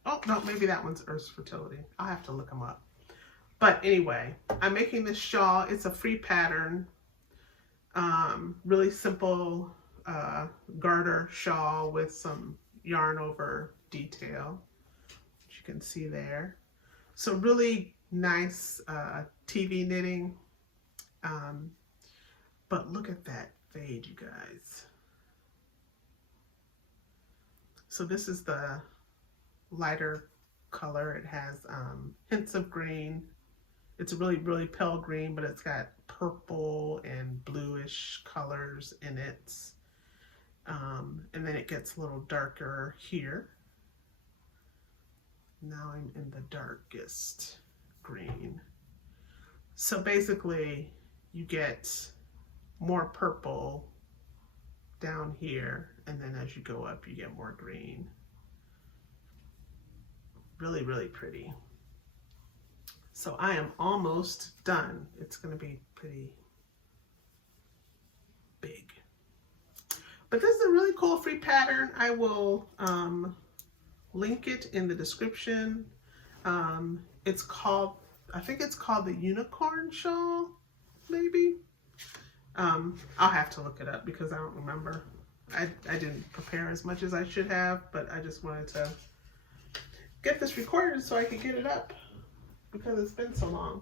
Oh, no, maybe that one's Earth's Fertility. I'll have to look them up. But anyway, I'm making this shawl. It's a free pattern. Really simple garter shawl with some yarn over detail, which you can see there. So really nice TV knitting. But look at that fade, you guys. So this is the lighter color. It has hints of green. It's a really, really pale green, but it's got purple and bluish colors in it. And then it gets a little darker here. Now I'm in the darkest green. So basically you get more purple down here, and then as you go up you get more green. Really, really pretty. So I am almost done. It's going to be pretty big. But this is a really cool free pattern. I will link it in the description. It's called, I think it's called the Unicorn Shawl, maybe. I'll have to look it up because I don't remember. I didn't prepare as much as I should have, but I just wanted to get this recorded so I could get it up because it's been so long.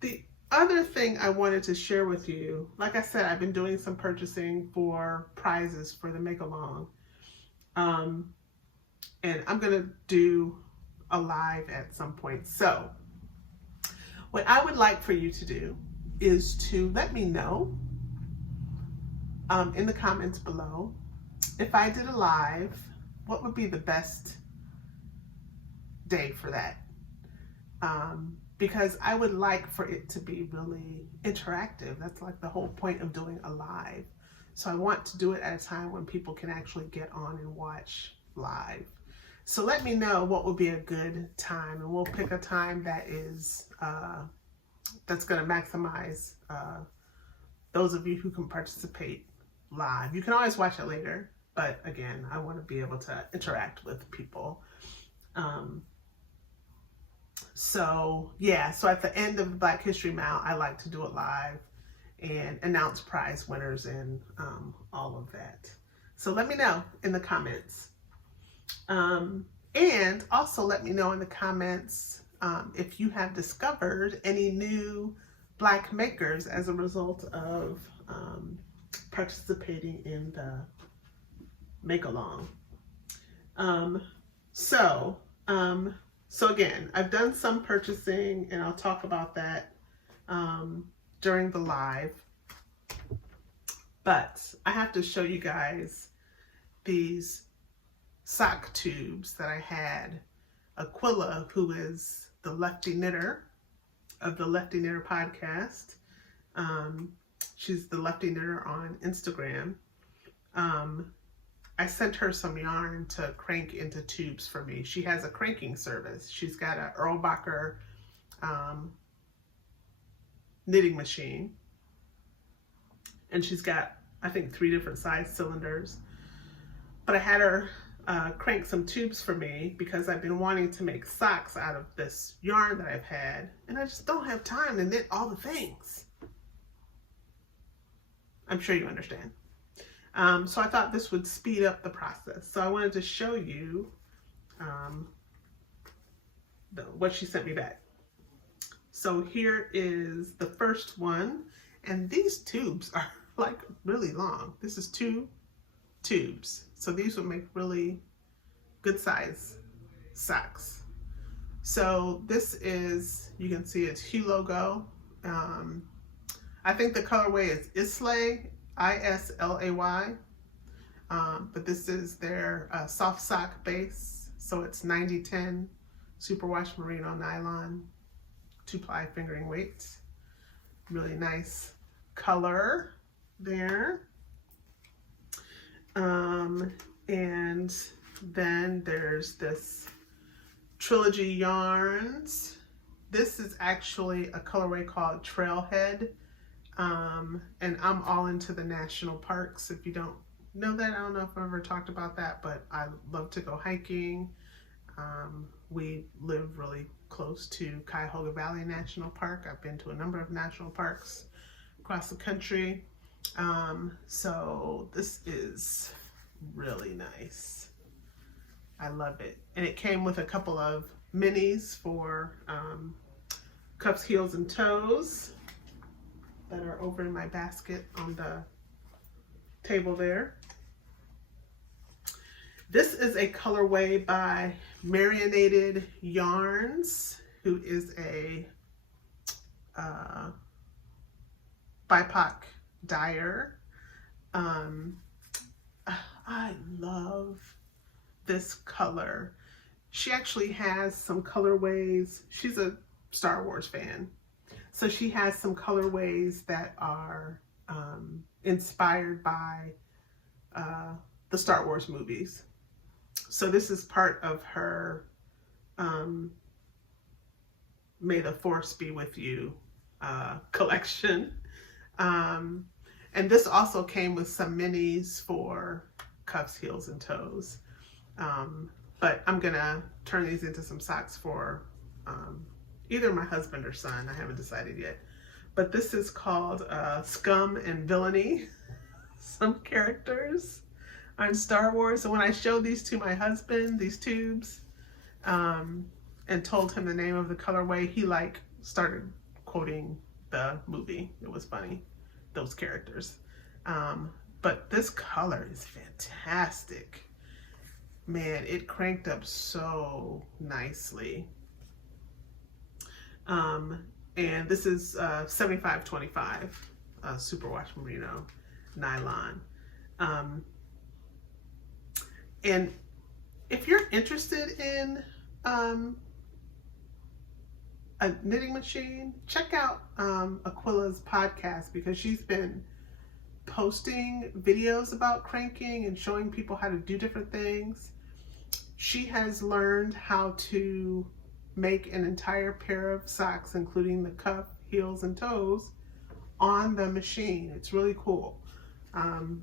The other thing I wanted to share with you, like I said, I've been doing some purchasing for prizes for the make-along. And I'm gonna do a live at some point. So what I would like for you to do is to let me know in the comments below, if I did a live, what would be the best day for that. Because I would like for it to be really interactive. That's like the whole point of doing a live. So I want to do it at a time when people can actually get on and watch live. So let me know what would be a good time, and we'll pick a time that is that's going to maximize those of you who can participate live. You can always watch it later, but again, I want to be able to interact with people. So yeah, so at the end of Black History Month, I like to do it live and announce prize winners and all of that. So let me know in the comments. And also let me know in the comments if you have discovered any new Black makers as a result of participating in the make-along. So again, I've done some purchasing, and I'll talk about that during the live. But I have to show you guys these sock tubes that I had. Aquila, who is the Lefty Knitter of the Lefty Knitter podcast. She's the Lefty Knitter on Instagram. I sent her some yarn to crank into tubes for me. She has a cranking service. She's got a Erlbacher knitting machine. And she's got, I think, 3 different size cylinders. But I had her crank some tubes for me because I've been wanting to make socks out of this yarn that I've had. And I just don't have time to knit all the things. I'm sure you understand. So I thought this would speed up the process. So I wanted to show you what she sent me back. So here is the first one. And these tubes are like really long. This is 2 tubes. So these would make really good size socks. So this is, you can see it's Hue logo. I think the colorway is Islay, I-S-L-A-Y. But this is their soft sock base. So it's 90-10 superwash merino nylon, 2-ply fingering weights. Really nice color there. And then there's this Trilogy Yarns. This is actually a colorway called Trailhead. And I'm all into the national parks. If you don't know that, I don't know if I've ever talked about that, but I love to go hiking. We live really close to Cuyahoga Valley National Park. I've been to a number of national parks across the country. So this is really nice. I love it. And it came with a couple of minis for cuffs, heels, and toes that are over in my basket on the table there. This is a colorway by Marinated Yarns, who is a BIPOC dyer. I love this color. She actually has some colorways. She's a Star Wars fan. So she has some colorways that are inspired by the Star Wars movies. So this is part of her May the Force Be With You collection. And this also came with some minis for cuffs, heels, and toes. But I'm gonna turn these into some socks for either my husband or son. I haven't decided yet. But this is called Scum and Villainy. Some characters on Star Wars. So when I showed these to my husband, these tubes, and told him the name of the colorway, he like started quoting the movie. It was funny, those characters. But this color is fantastic. Man, it cranked up so nicely. And this is 75-25 superwash merino nylon. And if you're interested in a knitting machine, check out Aquila's podcast, because she's been posting videos about cranking and showing people how to do different things. She has learned how to make an entire pair of socks, including the cuff, heels, and toes, on the machine. It's really cool. And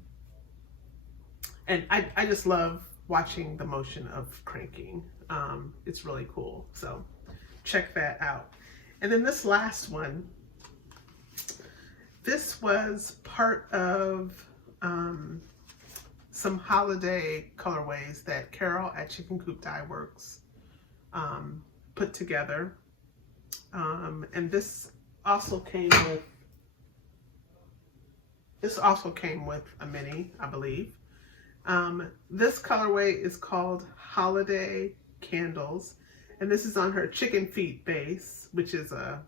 I just love watching the motion of cranking. It's really cool. So check that out. And then this last one, this was part of some holiday colorways that Carol at Chicken Coop Dye Works put together. And this also came with a mini, I believe. This colorway is called Holiday Candles, and this is on her chicken feet base, which is a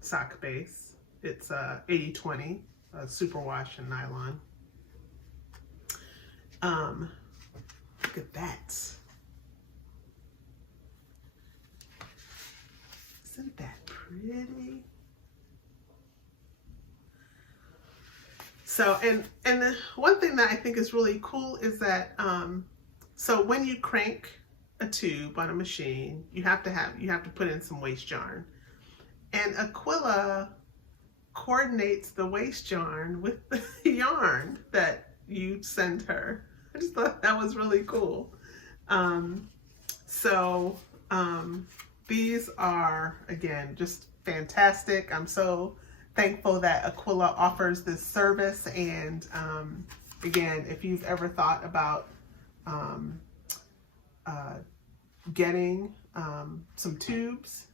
sock base. It's 80/20, superwash and nylon. Look at that. Isn't that pretty? So, and the one thing that I think is really cool is that, so when you crank a tube on a machine, you have to put in some waste yarn. And Aquila coordinates the waste yarn with the yarn that you send her. I just thought that was really cool. These are, again, just fantastic. I'm so thankful that Aquila offers this service. And again, if you've ever thought about getting some tubes,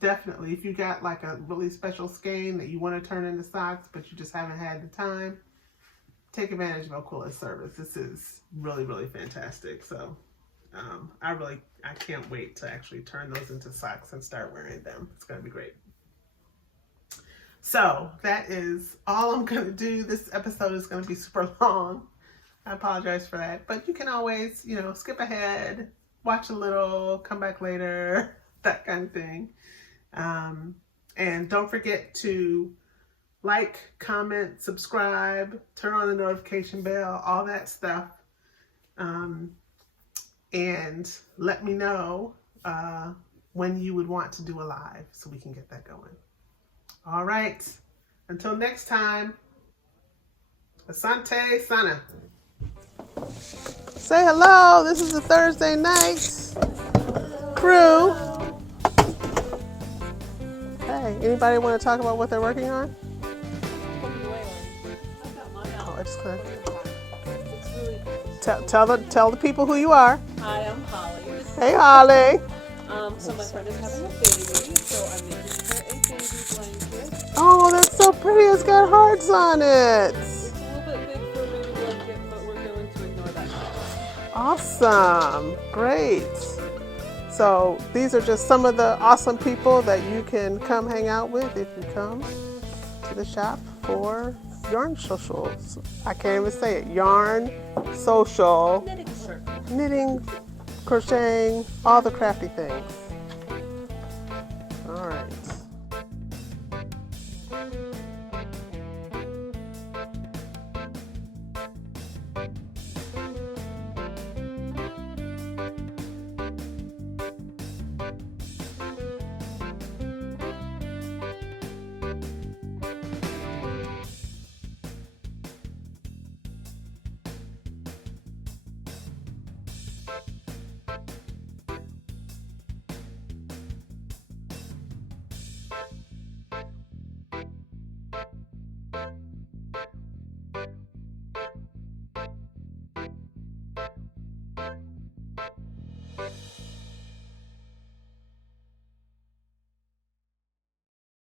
definitely, if you got like a really special skein that you want to turn into socks, but you just haven't had the time, take advantage of Aquila's service. This is really, really fantastic. So I can't wait to actually turn those into socks and start wearing them. It's going to be great. So that is all I'm going to do. This episode is going to be super long. I apologize for that, but you can always, skip ahead, watch a little, come back later, that kind of thing. And don't forget to like, comment, subscribe, turn on the notification bell, all that stuff. And let me know when you would want to do a live so we can get that going. All right. Until next time. Asante Sana. Say hello. This is the Thursday night crew. Hey, anybody want to talk about what they're working on? Oh, it's good. Tell the people who you are. Hi, I'm Holly. Hey, Holly. So my friend is having a baby, so I'm making her a baby blanket. Oh, that's so pretty. It's got hearts on it. It's a little bit big for a baby blanket, but we're going to ignore that. Awesome. Great. So these are just some of the awesome people that you can come hang out with if you come to the shop for yarn socials. I can't even say it. Yarn social. Knitting circle. Knitting, crocheting, all the crafty things.